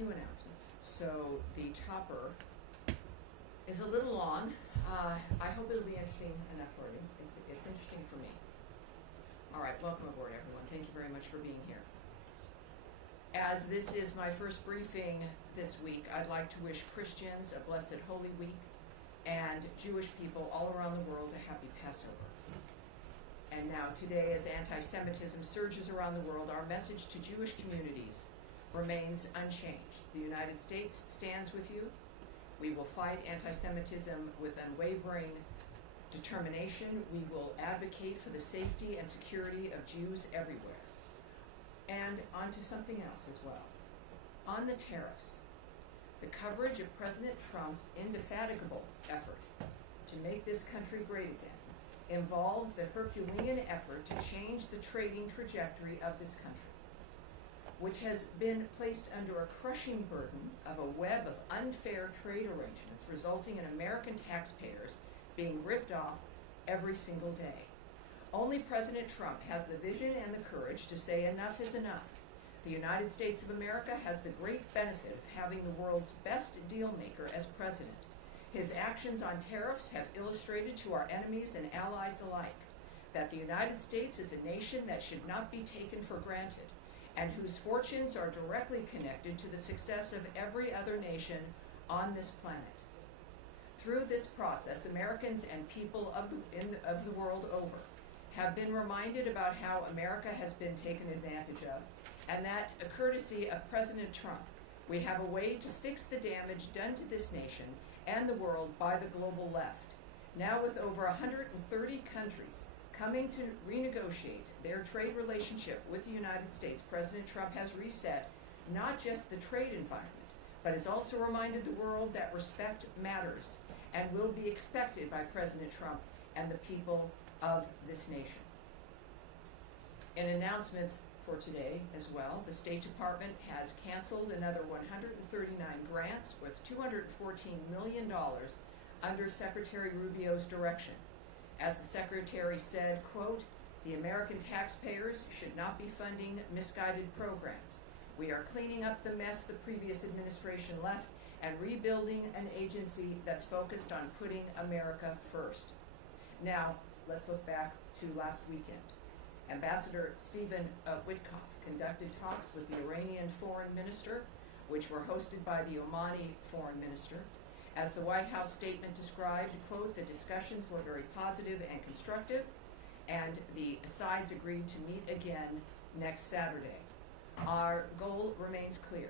few announcements. So the topper is a little long. I hope it'll be interesting enough for you. It's interesting for me. All right, welcome aboard, everyone. Thank you very much for being here. As this is my first briefing this week, I'd like to wish Christians a blessed Holy Week and Jewish people all around the world a happy Passover. And now today, as anti-Semitism surges around the world, our message to Jewish communities remains unchanged. The United States stands with you. We will fight anti-Semitism with unwavering determination. We will advocate for the safety and security of Jews everywhere. And on to something else as well. On the tariffs, the coverage of President Trump's indefatigable effort to make this country great again involves the Herculean effort to change the trading trajectory of this country, which has been placed under a crushing burden of a web of unfair trade arrangements resulting in American taxpayers being ripped off every single day. Only President Trump has the vision and the courage to say enough is enough. The United States of America has the great benefit of having the world's best deal maker as president. His actions on tariffs have illustrated to our enemies and allies alike that the United States is a nation that should not be taken for granted and whose fortunes are directly connected to the success of every other nation on this planet. Through this process, Americans and people of the world over have been reminded about how America has been taken advantage of, and that, courtesy of President Trump, we have a way to fix the damage done to this nation and the world by the global left. Now, with over 130 countries coming to renegotiate their trade relationship with the United States, President Trump has reset not just the trade environment, but has also reminded the world that respect matters and will be expected by President Trump and the people of this nation. In announcements for today as well, the State Department has canceled another 139 grants worth $214 million under Secretary Rubio's direction. As the Secretary said, quote, "The American taxpayers should not be funding misguided programs. We are cleaning up the mess the previous administration left and rebuilding an agency that's focused on putting America first." Now, let's look back to last weekend. Ambassador Stephen Witkoff conducted talks with the Iranian foreign minister, which were hosted by the Omani foreign minister. As the White House statement described, quote, "The discussions were very positive and constructive, and the sides agreed to meet again next Saturday. Our goal remains clear.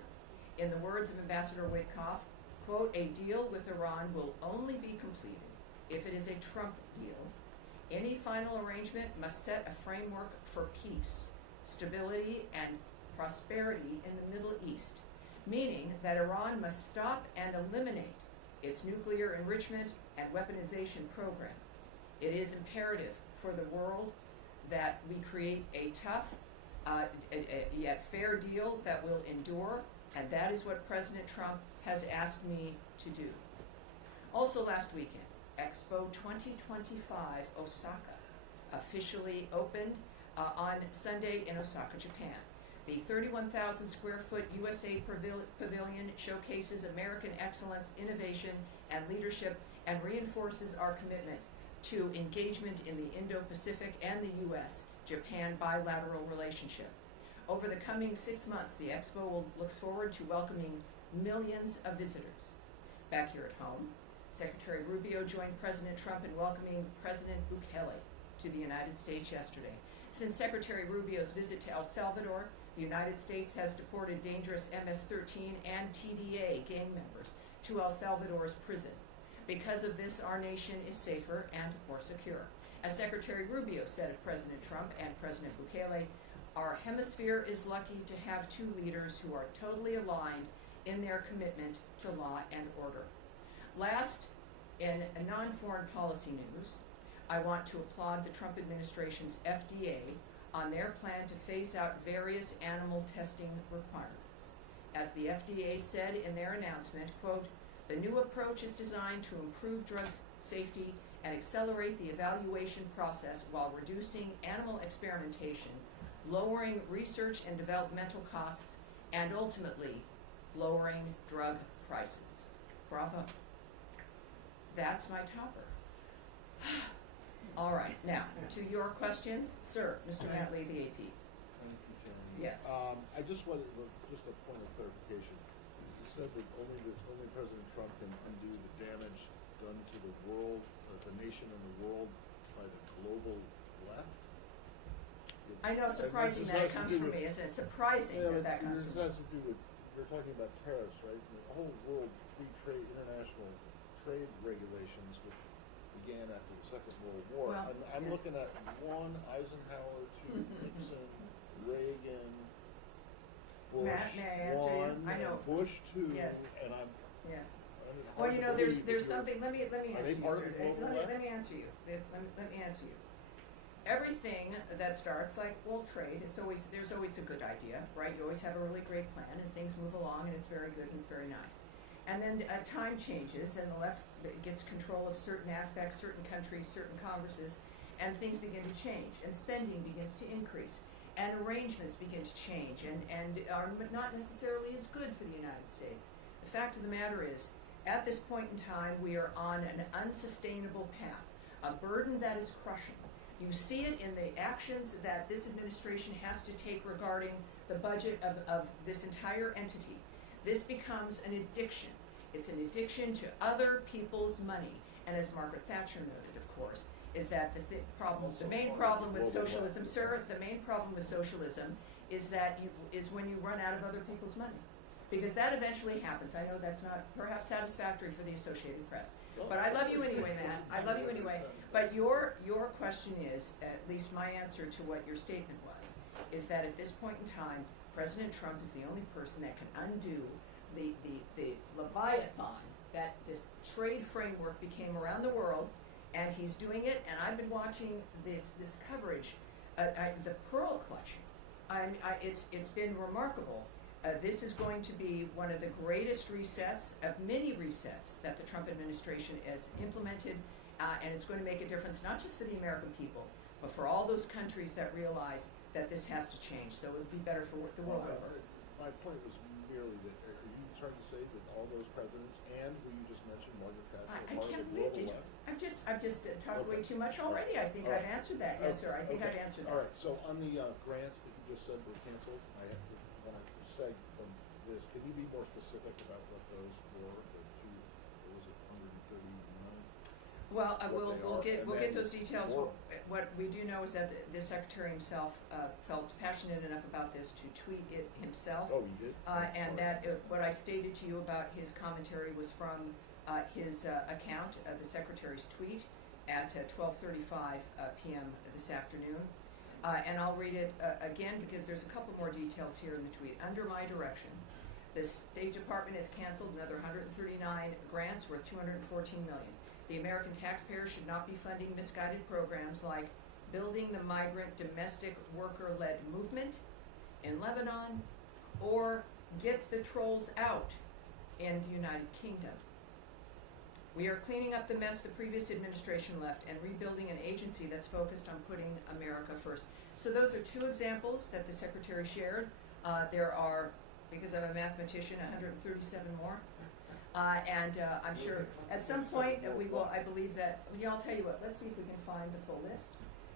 In the words of Ambassador Witkoff, quote, "A deal with Iran will only be completed if it is a Trump deal. Any final arrangement must set a framework for peace, stability, and prosperity in the Middle East, meaning that Iran must stop and eliminate its nuclear enrichment and weaponization program. It is imperative for the world that we create a tough yet fair deal that will endure, and that is what President Trump has asked me to do." Also last weekend, Expo 2025 Osaka officially opened on Sunday in Osaka, Japan. The 31,000 square foot USA pavilion showcases American excellence, innovation, and leadership and reinforces our commitment to engagement in the Indo-Pacific and the US-Japan bilateral relationship. Over the coming 6 months, the Expo looks forward to welcoming millions of visitors. Back here at home, Secretary Rubio joined President Trump in welcoming President Bukele to the United States yesterday. Since Secretary Rubio's visit to El Salvador, the United States has deported dangerous MS-13 and TDA gang members to El Salvador's prison. Because of this, our nation is safer and more secure. As Secretary Rubio said of President Trump and President Bukele, our hemisphere is lucky to have two leaders who are totally aligned in their commitment to law and order. Last, in non-foreign policy news, I want to applaud the Trump administration's FDA on their plan to phase out various animal testing requirements. As the FDA said in their announcement, quote, "The new approach is designed to improve drug safety and accelerate the evaluation process while reducing animal experimentation, lowering research and developmental costs, and ultimately lowering drug prices. Bravo. That's my topper. All right, now, to your questions. Sir, Mr. Matley, the AP. Thank you, Tammy. Yes. I just wanted, just a point of clarification. You said that only President Trump can undo the damage done to the world, the nation and the world by the global left? I know, surprising that it comes from me, isn't it? Surprising that comes This from me. has to do with, you're talking about tariffs, right? The whole world free trade, international trade regulations began after the Second World War. Well, I'm yes. looking at one Eisenhower, two Nixon, Reagan, Bush Matt, may I answer you? one, I know. and Bush two, Yes. and I'm. Yes. I mean, Well, hard you to know, believe there's that something. Let me Are answer they you, part sir. of the global left? Let me answer you. Let me answer you. Everything that starts like world trade, there's always a good idea, right? You always have a really great plan, and things move along, and it's very good and it's very nice. And then time changes, and the left gets control of certain aspects, certain countries, certain congresses, and things begin to change, and spending begins to increase, and arrangements begin to change, and are not necessarily as good for the United States. The fact of the matter is, at this point in time, we are on an unsustainable path, a burden that is crushing. You see it in the actions that this administration has to take regarding the budget of this entire entity. This becomes an addiction. It's an addiction to other people's money. And as Margaret Thatcher noted, of course, is that the main problem with socialism, sir, the main problem with socialism is that is when you run out of other people's money. Because that eventually happens. I know that's not perhaps satisfactory for the Associated Press. But I love you anyway, Matt. I love you anyway. But your question is, at least my answer to what your statement was, is that at this point in time, President Trump is the only person that can undo the Leviathan that this trade framework became around the world, and he's doing it. And I've been watching this coverage, the pearl clutching. It's been remarkable. This is going to be one of the greatest resets of many resets that the Trump administration has implemented, and it's going to make a difference not just for the American people, but for all those countries that realize that this has to change. So it'll be better for the world over. My point was merely that, are you trying to say that all those presidents and who you just mentioned, Margaret Thatcher, I are part can't of the believe global it. left? I've just talked way too much already. I think All I've right. answered that. Yes, sir. I think I've answered that. All right, so on the grants that you just said were canceled, I want to seg from this. Can you be more specific about what those were? The two, what was it, 139? Well, What they are, we'll and get then those details. more. What we do know is that the secretary himself felt passionate enough about this to tweet it himself. Oh, you did? And Sorry. that what I stated to you about his commentary was from his account of the secretary's tweet at 12:35 p.m. this afternoon. And I'll read it again because there's a couple more details here in the tweet. Under my direction, the State Department has canceled another 139 grants worth $214 million. The American taxpayer should not be funding misguided programs like building the migrant domestic worker-led movement in Lebanon or get the trolls out in the United Kingdom. We are cleaning up the mess the previous administration left and rebuilding an agency that's focused on putting America first. So those are two examples that the Secretary shared. There are, because I'm a mathematician, 137 more. And I'm sure at some point we will, I believe that, I'll tell you what, let's see if we can find the full list.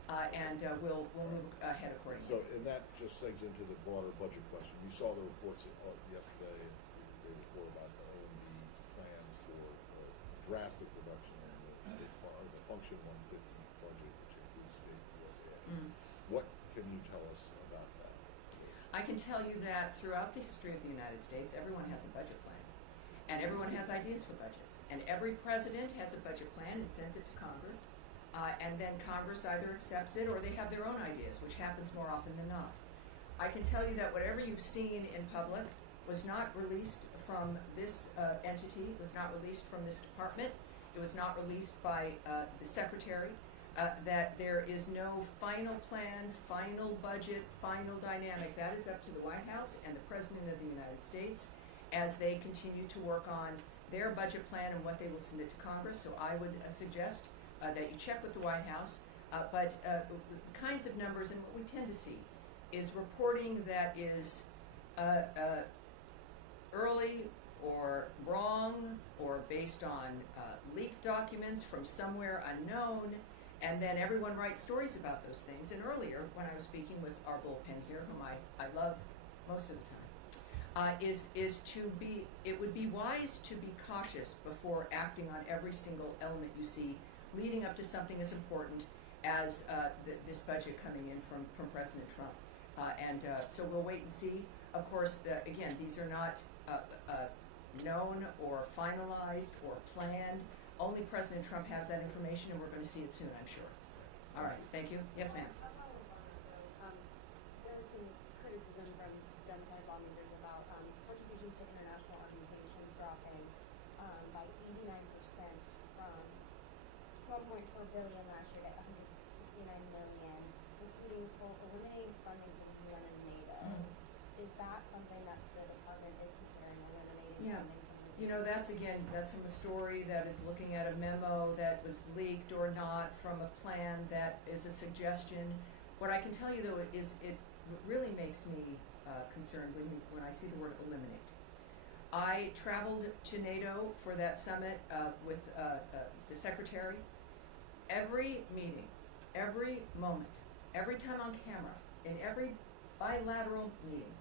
And we'll move ahead accordingly. So, and that just segs into the broader budget question. You saw the reports yesterday, the day before, about the OMB's plans for drastic reduction in the state the Function 150 budget, which includes state USAID. What can you tell us about that? I can tell you that throughout the history of the United States, everyone has a budget plan. And everyone has ideas for budgets. And every president has a budget plan and sends it to Congress. And then Congress either accepts it or they have their own ideas, which happens more often than not. I can tell you that whatever you've seen in public was not released from this entity, was not released from this department. It was not released by the secretary. That there is no final plan, final budget, final dynamic. That is up to the White House and the President of the United States as they continue to work on their budget plan and what they will submit to Congress. So I would suggest that you check with the White House. But the kinds of numbers, and what we tend to see, is reporting that is early or wrong or based on leaked documents from somewhere unknown, and then everyone writes stories about those things. And earlier, when I was speaking with our bullpen here, whom I love most of the time, it would be wise to be cautious before acting on every single element you see leading up to something as important as this budget coming in from President Trump. So we'll wait and see. Of course, again, these are not known or finalized or planned. Only President Trump has that information, and we're going to see it soon, I'm sure. All right, thank you. Yes, ma'am. There was some criticism from Democratic lawmakers about contributions to international organizations dropping by 89% from 1.4 billion last year to 169 million, including eliminating funding for the UN and NATO. Is that something that the department is considering, eliminating Yeah. funding from these? You know, that's from a story that is looking at a memo that was leaked or not from a plan that is a suggestion. What I can tell you though is it really makes me concerned when I see the word eliminate. I traveled to NATO for that summit with the secretary. Every meeting, every moment, every time on camera, in every bilateral meeting,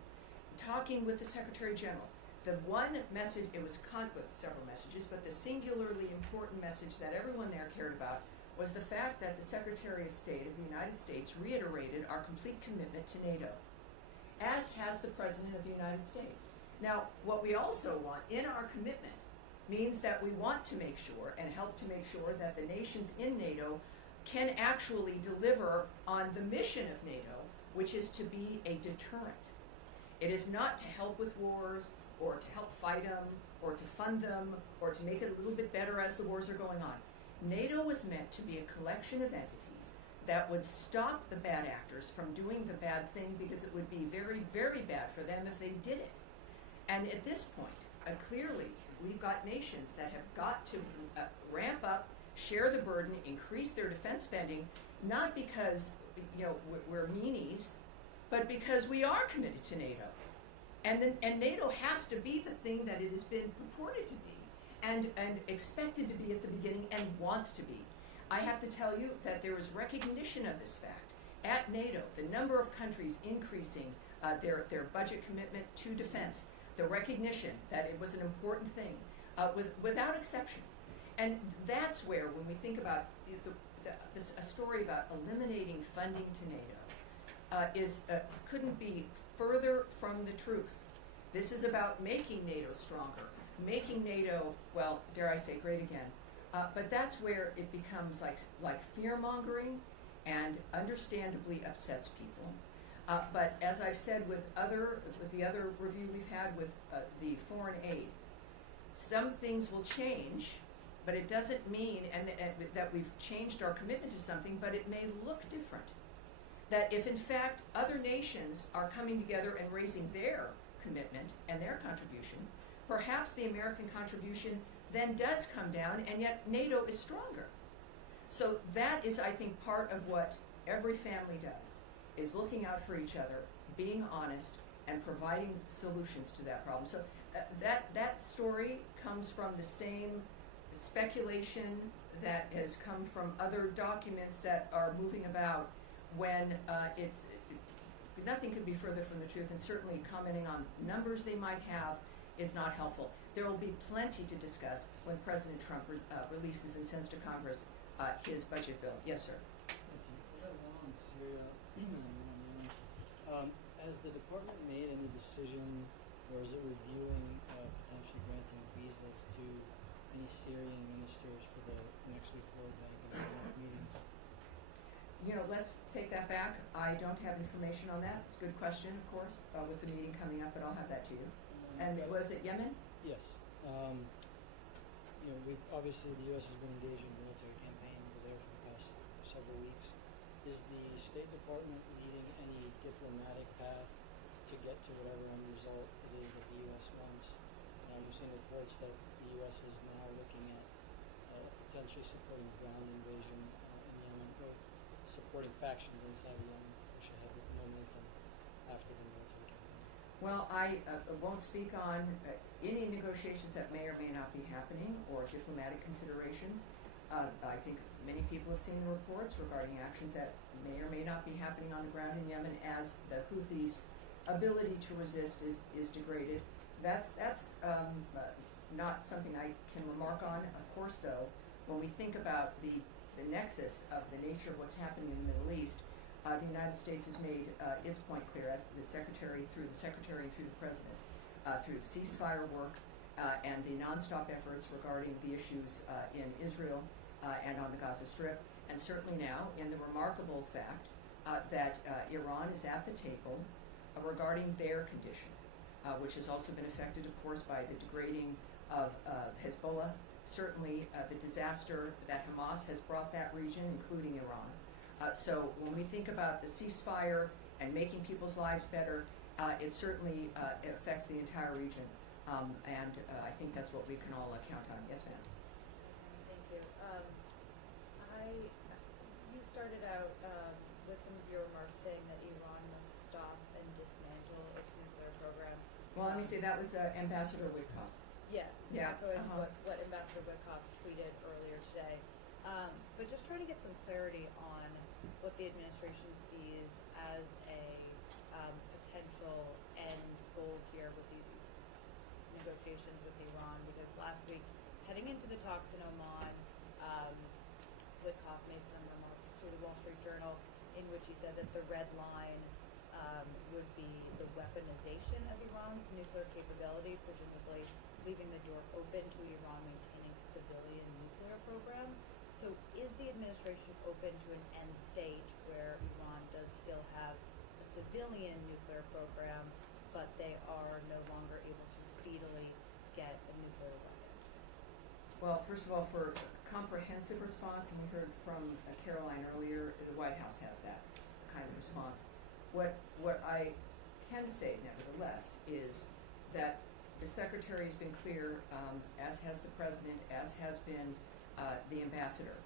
talking with the Secretary General, the one message, it was with several messages, but the singularly important message that everyone there cared about was the fact that the Secretary of State of the United States reiterated our complete commitment to NATO, as has the President of the United States. Now, what we also want in our commitment means that we want to make sure and help to make sure that the nations in NATO can actually deliver on the mission of NATO, which is to be a deterrent. It is not to help with wars or to help fight them or to fund them or to make it a little bit better as the wars are going on. NATO was meant to be a collection of entities that would stop the bad actors from doing the bad thing, because it would be very, very bad for them if they did it. And at this point, clearly, we've got nations that have got to ramp up, share the burden, increase their defense spending, not because we're meanies, but because we are committed to NATO. And NATO has to be the thing that it has been purported to be and expected to be at the beginning and wants to be. I have to tell you that there is recognition of this fact. At NATO, the number of countries increasing their budget commitment to defense, the recognition that it was an important thing, without exception. And that's where, when we think about a story about eliminating funding to NATO, couldn't be further from the truth. This is about making NATO stronger, making NATO, well, dare I say, great again. But that's where it becomes like fear-mongering and understandably upsets people. But as I've said with the other review we've had with the foreign aid, some things will change, but it doesn't mean that we've changed our commitment to something, but it may look different. That if in fact other nations are coming together and raising their commitment and their contribution, perhaps the American contribution then does come down, and yet NATO is stronger. So that is, I think, part of what every family does, is looking out for each other, being honest, and providing solutions to that problem. So that story comes from the same speculation that has come from other documents that are moving about, when nothing could be further from the truth, and certainly commenting on numbers they might have is not helpful. There will be plenty to discuss when President Trump releases and sends to Congress his budget bill. Yes, sir. Has the department made any decision, or is it reviewing potentially granting visas to any Syrian ministers for the next week World Bank and IMF meetings? Let's take that back. I don't have information on that. It's a good question, of course, with the meeting coming up, but I'll have that to you. And was it Yemen? Yes. We've obviously, the U.S. has been engaged in a military campaign over there for the past several weeks. Is the State Department leading any diplomatic path to get to whatever end result it is that the U.S. wants? We've seen reports that the U.S. is now looking at potentially supporting a ground invasion in Yemen, or supporting factions inside of Yemen to push ahead with momentum after the military campaign. Well, I won't speak on any negotiations that may or may not be happening or diplomatic considerations. I think many people have seen the reports regarding actions that may or may not be happening on the ground in Yemen as the Houthis' ability to resist is degraded. That's not something I can remark on. Of course, though, when we think about the nexus of the nature of what's happening in the Middle East, the United States has made its point clear, as the Secretary, through the President, through the ceasefire work and the nonstop efforts regarding the issues in Israel and on the Gaza Strip, and certainly now in the remarkable fact that Iran is at the table regarding their condition, which has also been affected, of course, by the degrading of Hezbollah, certainly the disaster that Hamas has brought that region, including Iran. So when we think about the ceasefire and making people's lives better, it certainly affects the entire region, and I think that's what we can all count on. Yes, ma'am. Thank you. You started out with some of your remarks saying that Iran must stop and dismantle its nuclear program. Well, let me say that was Ambassador Witkoff. Yeah, Yeah, echoing uh-huh. what Ambassador Witkoff tweeted earlier today. But just trying to get some clarity on what the administration sees as a potential end goal here with these negotiations with Iran, because last week, heading into the talks in Oman, Witkoff made some remarks to the Wall Street Journal in which he said that the red line would be the weaponization of Iran's nuclear capability, presumably leaving the door open to Iran maintaining a civilian nuclear program. So is the administration open to an end state where Iran does still have a civilian nuclear program, but they are no longer able to speedily get a nuclear weapon? Well, first of all, for a comprehensive response, and we heard from Caroline earlier, the White House has that kind of response. What I can say, nevertheless, is that the Secretary has been clear, as has the President, as has been the Ambassador,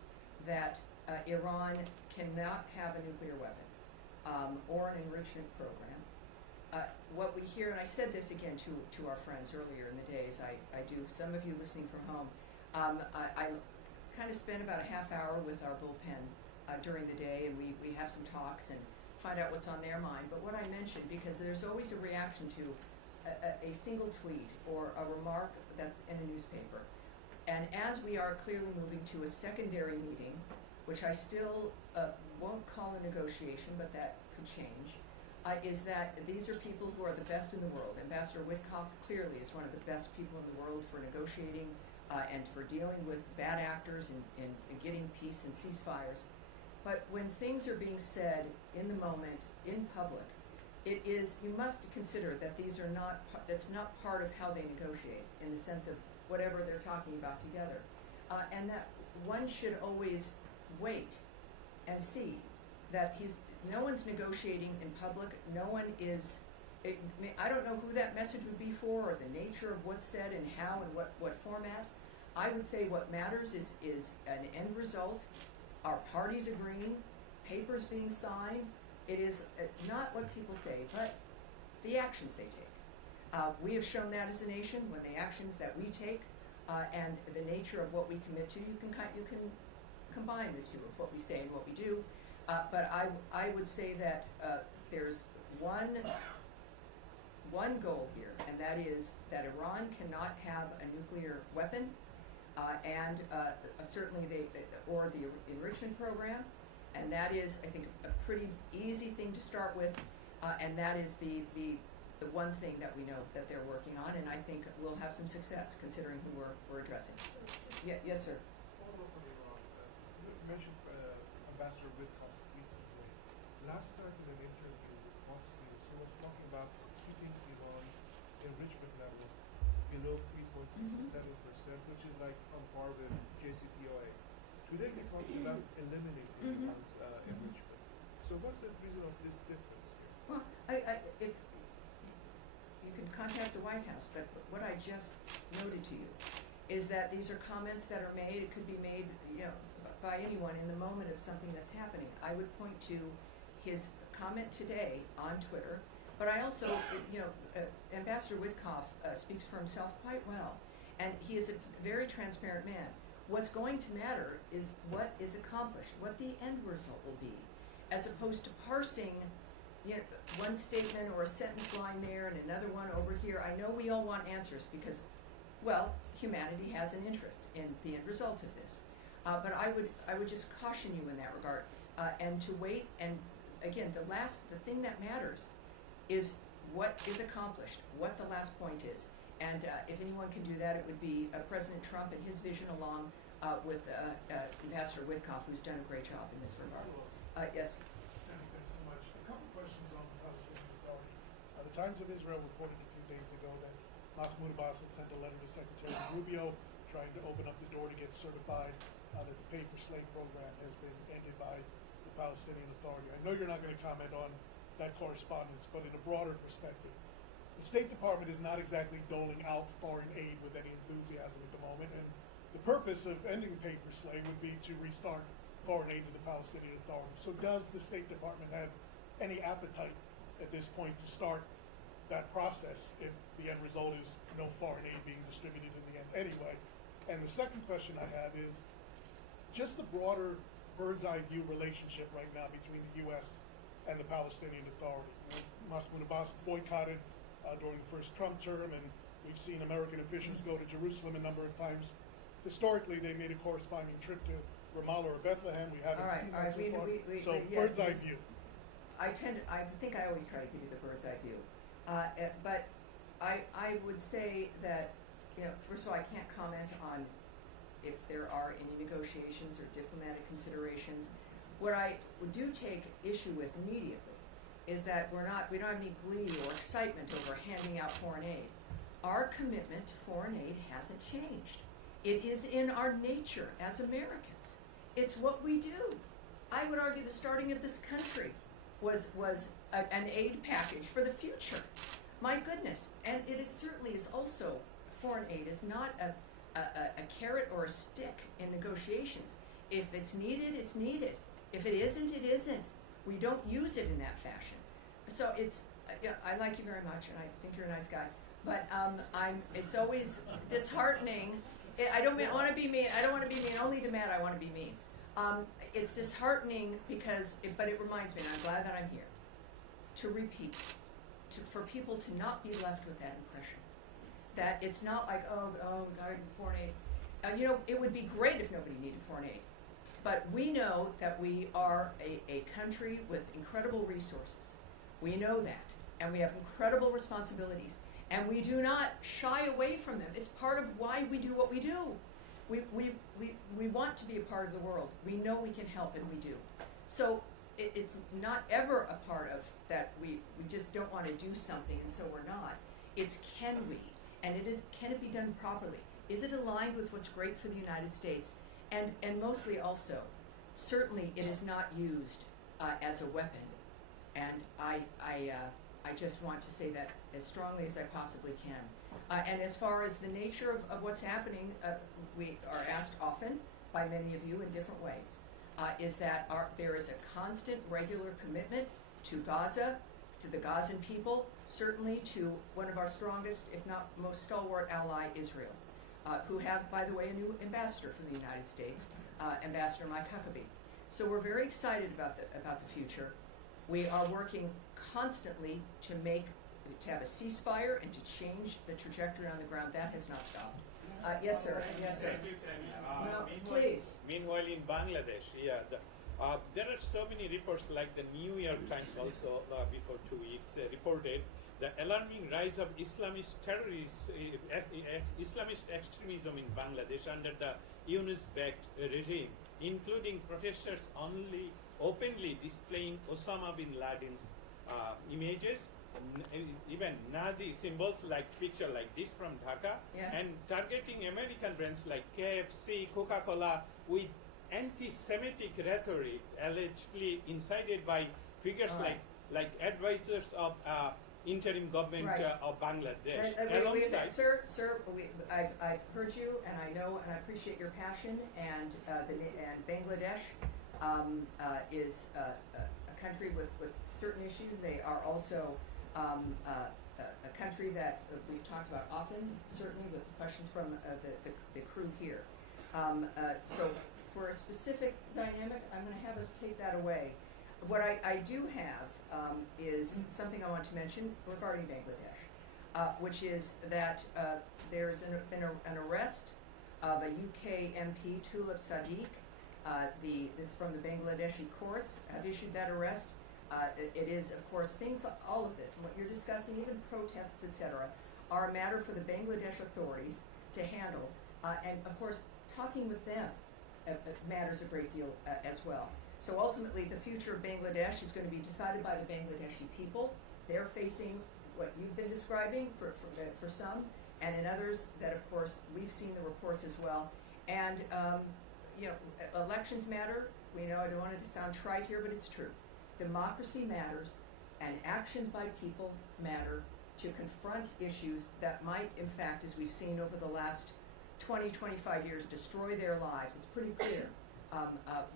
that Iran cannot have a nuclear weapon or an enrichment program. What we hear, and I said this again to our friends earlier in the days, I do, some of you listening from home, I kind of spend about a half hour with our bullpen during the day, and we have some talks and find out what's on their mind. But what I mentioned, because there's always a reaction to a single tweet or a remark that's in a newspaper. And as we are clearly moving to a secondary meeting, which I still won't call a negotiation, but that could change, is that these are people who are the best in the world. Ambassador Witkoff clearly is one of the best people in the world for negotiating and for dealing with bad actors and getting peace and ceasefires. But when things are being said in the moment, in public, it is, you must consider that these are not, that's not part of how they negotiate in the sense of whatever they're talking about together. And that one should always wait and see that no one's negotiating in public, no one is, I don't know who that message would be for or the nature of what's said and how and what format. I would say what matters is an end result, our parties agreeing, papers being signed. It is not what people say, but the actions they take. We have shown that as a nation when the actions that we take and the nature of what we commit to, you can combine the two of what we say and what we do. But I would say that there's one goal here, and that is that Iran cannot have a nuclear weapon, and certainly or the enrichment program, and that is, I think, a pretty easy thing to start with, and that is the one thing that we know that they're working on, and I think we'll have some success considering who we're addressing. Yeah, yes, sir. Follow up on Iran. You mentioned Ambassador Witkoff's tweet today. Last night in an interview with Fox News, he was talking about keeping Iran's enrichment levels below 3.67%, which is like on par with JCPOA. Today he talked about eliminating Iran's enrichment. So what's the reason of this difference here? Well, if you can contact the White House, but what I just noted to you is that these are comments that are made. It could be made, by anyone in the moment of something that's happening. I would point to his comment today on Twitter But I also, Ambassador Witkoff speaks for himself quite well, and he is a very transparent man. What's going to matter is what is accomplished, what the end result will be, as opposed to parsing, one statement or a sentence line there and another one over here. I know we all want answers because, well, humanity has an interest in the end result of this. But I would just caution you in that regard, and to wait. And again, the thing that matters is what is accomplished, what the last point is. And if anyone can do that, it would be President Trump and his vision, along with Ambassador Witkoff, who's done a great job in this regard. Yes. Thank you so much. A couple questions on the Palestinian Authority. The Times of Israel reported a few days ago that Mahmoud Abbas had sent a letter to Secretary Rubio trying to open up the door to get certified that the pay for slave program has been ended by the Palestinian Authority. I know you're not going to comment on that correspondence, but in a broader perspective, the State Department is not exactly doling out foreign aid with any enthusiasm at the moment, and the purpose of ending pay for slave would be to restart foreign aid to the Palestinian Authority. So does the State Department have any appetite at this point to start that process if the end result is no foreign aid being distributed in the end anyway? And the second question I have is just the broader bird's eye view relationship right now between the U.S. and the Palestinian Authority. Mahmoud Abbas boycotted during the first Trump term, and we've seen American officials go to Jerusalem a number of times. Historically, they made a corresponding trip to Ramallah or Bethlehem. We haven't seen that so far. So bird's eye view. I think I always try to give you the bird's eye view. But I would say that, first of all, I can't comment on if there are any negotiations or diplomatic considerations. What I do take issue with immediately is that we don't have any glee or excitement over handing out foreign aid. Our commitment to foreign aid hasn't changed. It is in our nature as Americans. It's what we do. I would argue the starting of this country was an aid package for the future. My goodness. And it certainly is also, foreign aid is not a carrot or a stick in negotiations. If it's needed, it's needed. If it isn't, it isn't. We don't use it in that fashion. So it's, I like you very much, and I think you're a nice guy. But it's always disheartening. I don't want to be mean. I don't want to be mean. Only to Matt, I want to be mean. It's disheartening but it reminds me, and I'm glad that I'm here, to repeat, for people to not be left with that impression. That it's not like, we got to get foreign aid. It would be great if nobody needed foreign aid. But we know that we are a country with incredible resources. We know that. And we have incredible responsibilities. And we do not shy away from them. It's part of why we do what we do. We want to be a part of the world. We know we can help, and we do. So it's not ever a part of that we just don't want to do something, and so we're not. It's can we? And can it be done properly? Is it aligned with what's great for the United States? And mostly also, certainly it is not used as a weapon. And I just want to say that as strongly as I possibly can. And as far as the nature of what's happening, we are asked often by many of you in different ways, is that there is a constant, regular commitment to Gaza, to the Gazan people, certainly to one of our strongest, if not most stalwart ally, Israel, who have, by the way, a new ambassador from the United States, Ambassador Mike Huckabee. So we're very excited about the future. We are working constantly to have a ceasefire and to change the trajectory on the ground. That has not stopped. Yes, sir. Yes, sir. Thank you, Tammy. No, please. Meanwhile, in Bangladesh, there are so many reports, like the New York Times also before 2 weeks reported the alarming rise of Islamist Islamist extremism in Bangladesh under the Yunus-backed regime, including protesters openly displaying Osama bin Laden's images, even Nazi symbols like picture like this from Dhaka, Yes. and targeting American brands like KFC, Coca-Cola with anti-Semitic rhetoric allegedly incited by figures Right. like advisors of interim government Right. Of Bangladesh. Alongside, sir, I've heard you, and I know, and I appreciate your passion. And Bangladesh is a country with certain issues. They are also a country that we've talked about often, certainly with questions from the crew here. So for a specific dynamic, I'm going to have us take that away. What I do have is something I want to mention regarding Bangladesh, which is that there's been an arrest of a UK MP, Tulip Sadiq. This from the Bangladeshi courts have issued that arrest. It is, of course, all of this, and what you're discussing, even protests, etc., are a matter for the Bangladesh authorities to handle. And, of course, talking with them matters a great deal as well. So ultimately, the future of Bangladesh is going to be decided by the Bangladeshi people. They're facing what you've been describing for some, and in others that, of course, we've seen the reports as well. And, elections matter. We know, I don't want it to sound trite here, but it's true. Democracy matters, and actions by people matter to confront issues that might, in fact, as we've seen over the last 20, 25 years, destroy their lives. It's pretty clear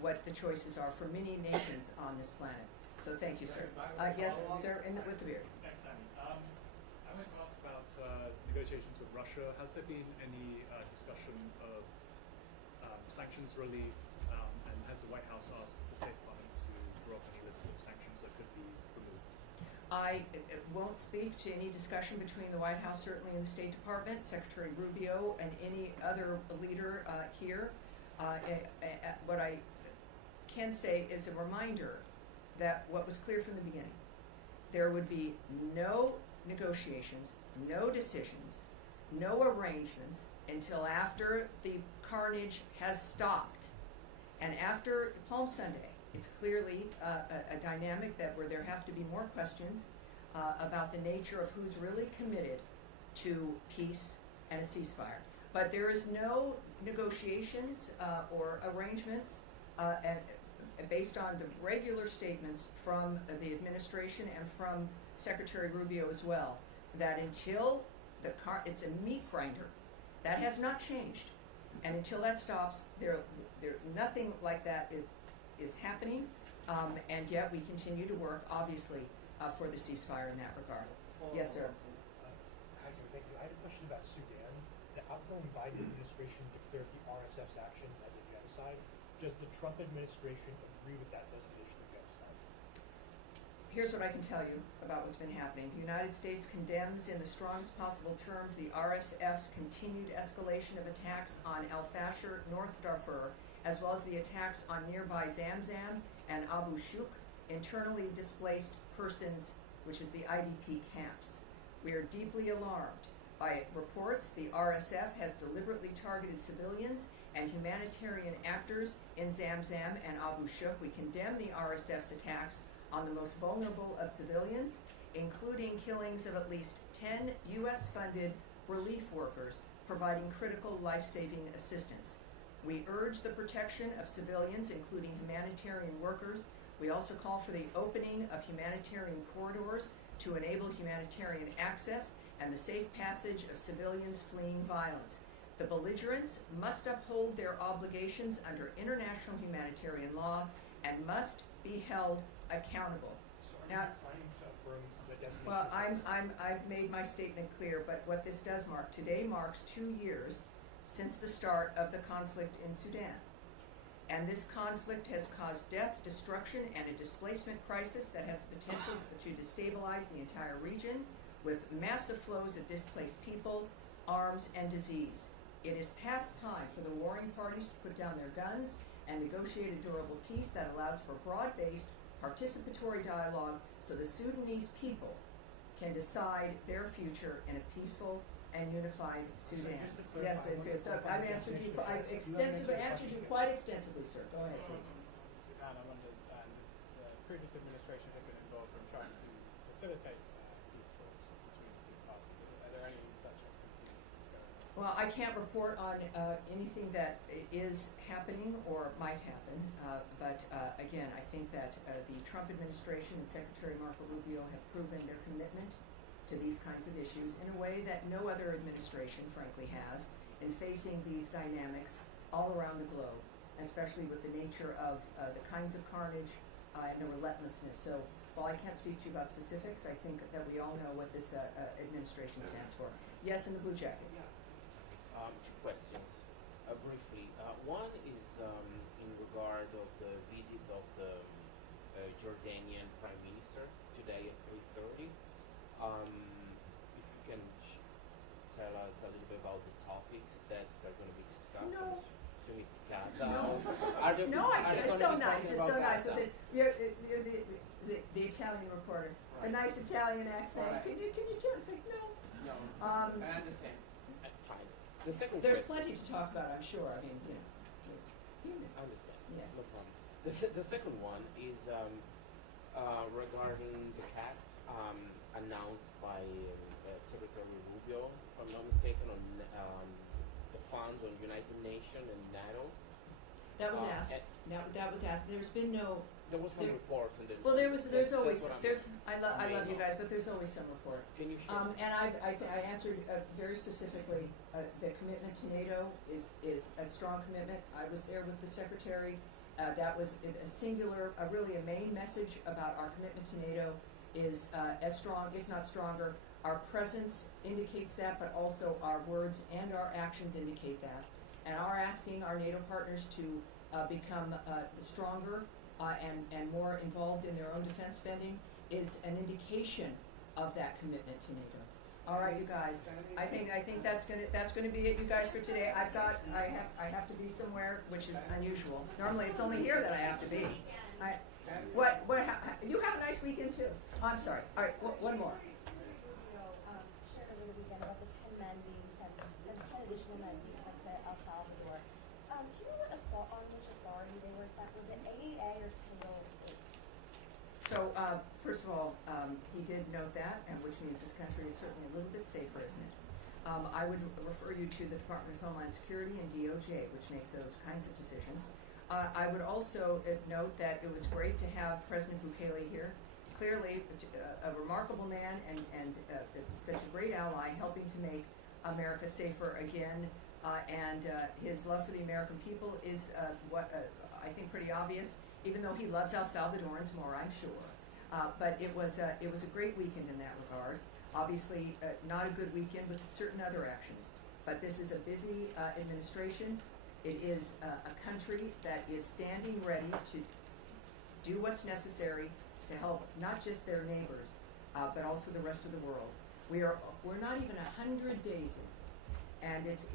what the choices are for many nations on this planet. So thank you, sir. Yes, sir, with the beard. Thanks, Tammy. I wanted to ask about negotiations with Russia. Has there been any discussion of sanctions relief, and has the White House asked the State Department to draw up any list of sanctions that could be removed? I won't speak to any discussion between the White House, certainly in the State Department, Secretary Rubio, and any other leader here. What I can say is a reminder that what was clear from the beginning, there would be no negotiations, no decisions, no arrangements until after the carnage has stopped. And after Palm Sunday, it's clearly a dynamic where there have to be more questions about the nature of who's really committed to peace and a ceasefire. But there is no negotiations or arrangements based on the regular statements from the administration and from Secretary Rubio as well, that until it's a meat grinder. That has not changed. And until that stops, nothing like that is happening, and yet we continue to work, obviously, for the ceasefire in that regard. Yes, sir. Hi, Jim. Thank you. I had a question about Sudan. The outgoing Biden administration declared the RSF's actions as a genocide. Does the Trump administration agree with that designation of genocide? Here's what I can tell you about what's been happening. The United States condemns in the strongest possible terms the RSF's continued escalation of attacks on Al Fasher, North Darfur, as well as the attacks on nearby Zamzam and Abu Shuk, internally displaced persons, which is the IDP camps. We are deeply alarmed by reports the RSF has deliberately targeted civilians and humanitarian actors in Zamzam and Abu Shuk. We condemn the RSF's attacks on the most vulnerable of civilians, including killings of at least 10 U.S.-funded relief workers providing critical life-saving assistance. We urge the protection of civilians, including humanitarian workers. We also call for the opening of humanitarian corridors to enable humanitarian access and the safe passage of civilians fleeing violence. The belligerents must uphold their obligations under international humanitarian law and must be held accountable. So Now, are you planning to affirm the designation? well, of I've made my statement clear, but what this does mark, today marks 2 years since the start of the conflict in Sudan. And this conflict has caused death, destruction, and a displacement crisis that has the potential to destabilize the entire region with massive flows of displaced people, arms, and disease. It is past time for the warring parties to put down their guns and negotiate a durable peace that allows for broad-based participatory dialogue so the Sudanese people can decide their future in a peaceful and unified Sudan. just to clarify, Yes, I've answered you. I've answered you quite extensively, sir. Go ahead, please. Sudan, I wondered, the previous administration had been involved in trying to facilitate peace talks between the two parties. Are there any such activities going on? Well, I can't report on anything that is happening or might happen, but again, I think that the Trump administration and Secretary Marco Rubio have proven their commitment to these kinds of issues in a way that no other administration, frankly, has in facing these dynamics all around the globe, especially with the nature of the kinds of carnage and the relentlessness. So while I can't speak to you about specifics, I think that we all know what this administration stands for. Yes, in the blue jacket. Two questions, briefly. One is in regard of the visit of the Jordanian Prime Minister today at 3:30. If you can tell us a little bit about the topics that are going to be discussed. No. Assuming Gaza. No. Are there, No, are they it's gonna so be nice. talking It's about so nice. Gaza? So you're the Italian reporter, the Right. nice Italian accent. Right. Can you tell us? Like, no. No, I understand. Fine. The second There's question. plenty to talk about, I'm sure. I mean, you know. I understand. Yes. No problem. The second one is regarding the CAT announced by Secretary Rubio, if I'm not mistaken, on the funds on United Nations and NATO. That was Uh, asked. and- That was asked. There's been no. There was some There- reports and then. Well, there's that's always what I'm- I love you Main guys, but there's always some report. Can you share? And I answered very specifically. The commitment to NATO is a strong commitment. I was there with the secretary. That was a singular, really a main message about our commitment to NATO is as strong, if not stronger. Our presence indicates that, but also our words and our actions indicate that. And our asking our NATO partners to become stronger and more involved in their own defense spending is an indication of that commitment to NATO. All right, you guys. I think that's gonna be it, you guys, for today. I have to be somewhere, which is unusual. Normally, it's only here that I have to be. You have a nice weekend too. I'm sorry. All right, one more. Shared over the weekend about the 10 men being sent, 10 additional men being sent to El Salvador. Do you know on which authority they were sent? Was it AEA or Title 8? So, first of all, he did note that, and which means this country is certainly a little bit safer, isn't it? I would refer you to the Department of Homeland Security and DOJ, which makes those kinds of decisions. I would also note that it was great to have President Bukele here. Clearly, a remarkable man and such a great ally, helping to make America safer again. And his love for the American people is I think pretty obvious. Even though he loves El Salvadorans more, I'm sure. But it was a great weekend in that regard. Obviously, not a good weekend with certain other actions. But this is a busy administration. It is a country that is standing ready to do what's necessary to help not just their neighbors, but also the rest of the world. We're not even 100 days in, and it's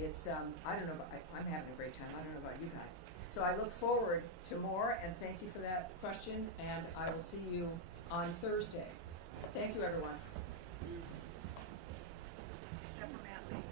I don't know. I'm having a great time. I don't know about you guys. So I look forward to more, and thank you for that question. And I will see you on Thursday. Thank you, everyone. Except for Matt Lee.